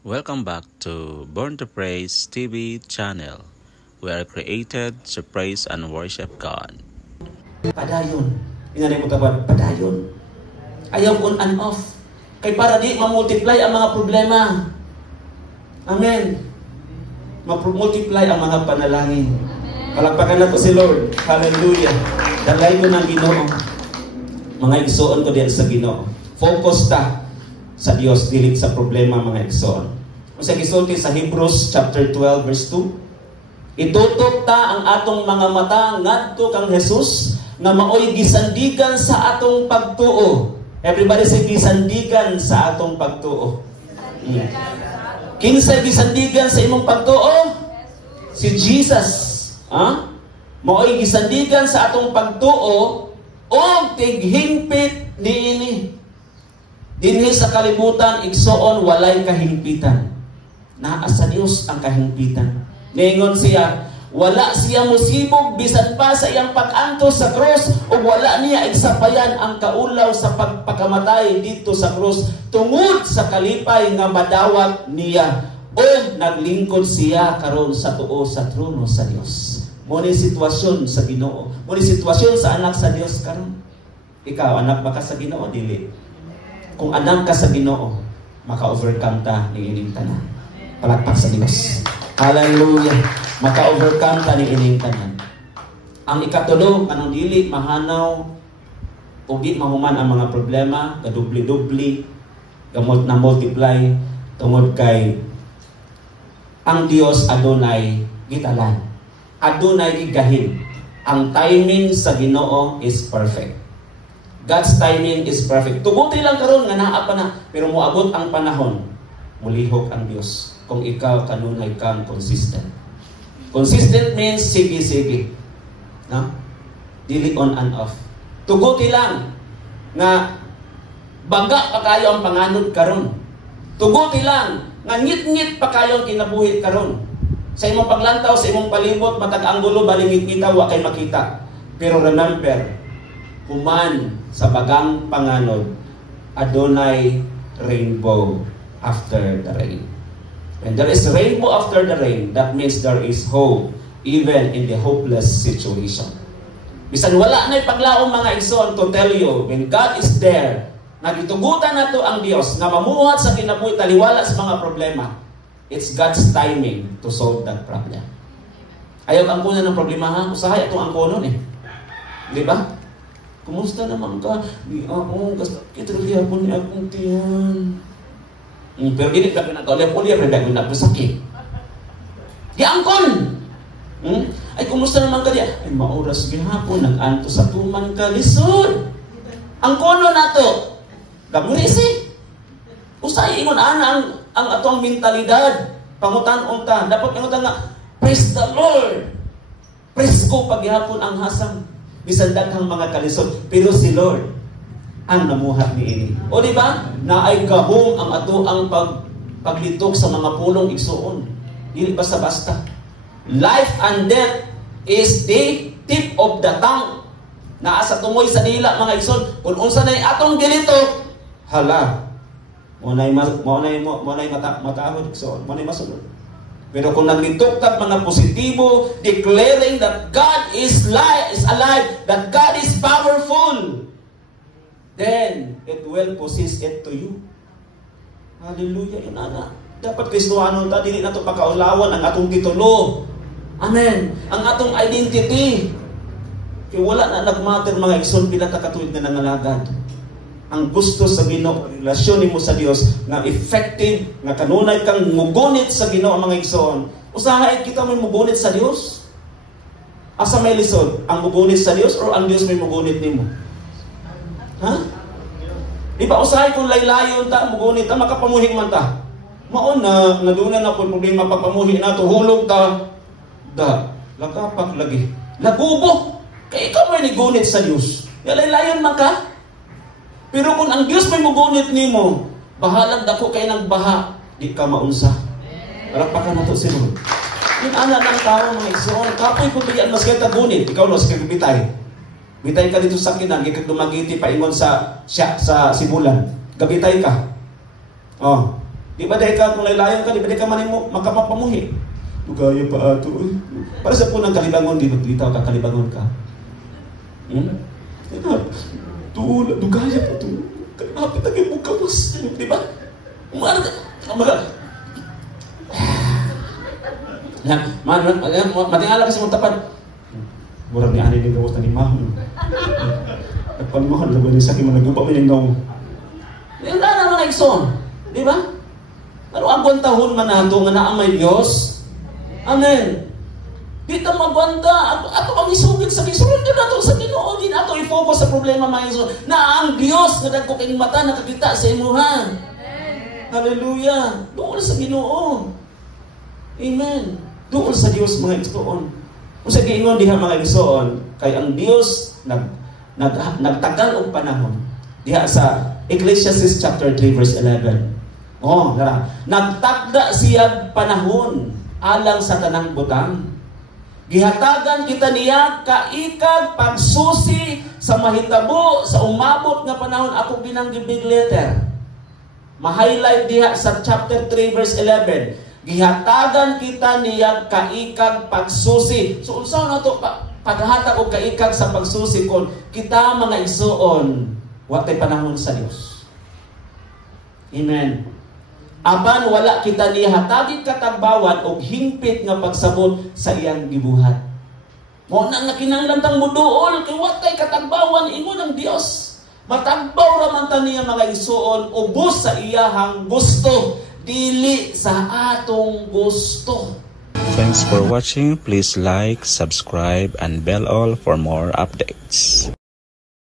Welcome back to Born to Praise TV channel. We are created to praise and worship God. Padayon. Inanay mo tabad, padayon. Ayaw on and off. Kay para di ma-multiply ang mga problema. Amen. Ma-multiply ang mga panalangin. Palakpakan na po si Lord. Hallelujah. Dalay ko ng Ginoo. Mga igsoon ko din sa Ginoo. Focus ta sa Dios dili sa problema, mga igsoon. Sa gisulti sa Hebrews chapter 12 verse 2, itutok ta ang atong mga mata ngadto kang Jesus nga maoy gisandigan sa atong pagtuo. Everybody say gisandigan sa atong pagtuo. Kinsa gisandigan sa imong pagtuo? Si Jesus. Maoy gisandigan sa atong pagtuo o tighimpit niini. Dinhi sa kalibutan, igsoon, walay kahimpitan. Naa sa Dios ang kahimpitan. Ningon siya, wala siya musibog bisan pa sa iyang pag-antos sa krus o wala niya igsapayan ang kaulaw sa pagpakamatay dito sa krus tungod sa kalipay nga madawat niya o naglingkod siya karon sa tuo sa trono sa Dios. Muni sitwasyon sa Ginoo. Muni sitwasyon sa anak sa Dios karon. Ikaw, anak ba ka sa Ginoo? Dili. Kung anak ka sa Ginoo, maka-overcome ta ni ining tanan. Palakpak sa Dios. Hallelujah. Maka-overcome ta ni ining tanan. Ang ikatulo, kanang dili mahanaw o di mahuman ang mga problema, kadubli-dubli, gamot na multiply tungod kay ang Dios adunay gitalan. Adunay gigahin. Ang timing sa Ginoo is perfect. God's timing is perfect. Tubuti lang karon nga naa pa na, pero moabot ang panahon, mulihok ang Dios kung ikaw kanunay kang consistent. Consistent means sige-sige. No? Dili on and off. Tuguti lang nga baga pa kayo ang panganod karon. Tuguti lang nga ngit-ngit pa kayo ang kinabuhi karon. Sa imong paglantaw, sa imong palibot, matag anggulo balingit kita wa kay makita. Pero remember, human sa bagang panganod, adunay rainbow after the rain. When there is rainbow after the rain, that means there is hope even in the hopeless situation. Bisan wala na'y paglaom, mga igsoon, to tell you, when God is there, nagitugutan nato ang Dios nga mamuhat sa kinabuhi taliwala sa mga problema. It's God's timing to solve that problem. Ayaw ang kunan ng problema, ha? Usahay itong ang kunon eh. Di ba? Kumusta naman ka? Di ako, kitruhiya po ni akong tiyan. Pero hindi ka pinagkauliap-uliap, hindi ka pinagpasakit. Di angkon! Ay, kumusta naman ka diya? Ay, mauras gihapon, nag-anto sa tuman ka, lisod! Ang kono na to, gamurisi. Usay, ingon ana ang atong mentalidad. Pangutan-unta. Dapat pangutan nga, praise the Lord! Praise ko paghihapon ang hasang. Bisan daghang mga kalisod, pero si Lord ang namuhat niini. O di ba? Naay gahom ang ato ang paglitok sa mga pulong igsuon. Dili basta-basta. Life and death is the tip of the tongue. Naa sa tumoy sa dila, mga igsoon. Kung unsa nay atong gilito, hala. Mo nay matahod igsoon. Mo nay masulod. Pero kung naglitok tag mga positibo, declaring that God is alive, that God is powerful, then it will possess it to you. Hallelujah. Yun na. Dapat Kristohanon ta, dili na ito pakaulawan ang atong titulo. Amen. Ang atong identity. Kaya wala na nagmatter, mga igsoon, pila ta katuig na nangalagad. Ang gusto sa Ginoo, relasyon nimo sa Dios nga effective, nga kanunay kang mugunit sa Ginoo, mga igsoon. Usahay kita may mugunit sa Dios. Asa may lisod? Ang mugunit sa Dios or ang Dios may mugunit nimo? Ha? Di ba usahay kung laylayon ta, mugunit ta, makapamuhing man ta. Mao na naduna na po problema pagpamuhi nato, hulog ta. Lakapak lagi. Lagubo. Kaya ikaw may nigunit sa Dios. Laylayon man ka. Pero kung ang Diyos may mugunit nimo, bahalag dako kay nang baha, di ka maunsa. Palakpakan nato si Lord. Yung anak ng tao, mga igsoon, kapoy kung bigyan mas kita gunit, ikaw no, sa kagabitay. Bitay ka dito sa kinang, ikag dumagiti paingon sa sibulan. Gabitay ka. Oh. Di ba dahil ka kung laylayan ka, di ba dahil ka manin mo makapapamuhi? Dugaya pa ato. Para sa punang kalibangon, di ba bitaw ka kalibangon ka? Dugaya pa ito. Kapit na kayo kawas. Di ba? Matingala kasi mong tapan. Murang ni Ani ni gawas na ni Mahon. Nagpalimahon, lago ni Saki, managupa mo yung daw. Yung daan naman na ikson. Di ba? Pero ang kwantahon man nato nga na ang may Diyos. Amen. Di ta mabanda. Ato ang isugid sa gisulod din nato sa Ginoo. Di nato i-focus sa problema mga iso. Na ang Diyos na dagko kayong mata nakakita sa imuhan. Hallelujah. Doon sa Ginoo. Amen. Doon sa Diyos mga igsoon. Kung sa giingon diha mga igsoon, kay ang Diyos nagtagal og panahon. Diha sa Ecclesiastes chapter 3 verse 11. Nagtagda siya panahon alang sa tanang butang. Gihatagan kita niya kaikag pagsusi sa mahitabo sa umabot nga panahon. Ako binanggit big letter. Ma-highlight diha sa chapter 3 verse 11. Gihatagan kita niya kaikag pagsusi. So unsa na to paghatag og kaikag sa pagsusi kon kita mga igsoon wa tay panahon sa Dios. Amen. Apan wala kita niya hatagid katagbawan og hingpit nga pagsabot sa iyang gibuhat. Mo na nga kinahanglan tang muduol kay wa tay katagbawan imo ng Dios. Matagbaw ra man ta niya mga igsoon ubos sa iyahang gusto, dili sa atong gusto. Thanks for watching. Please like, subscribe, and bell all for more updates.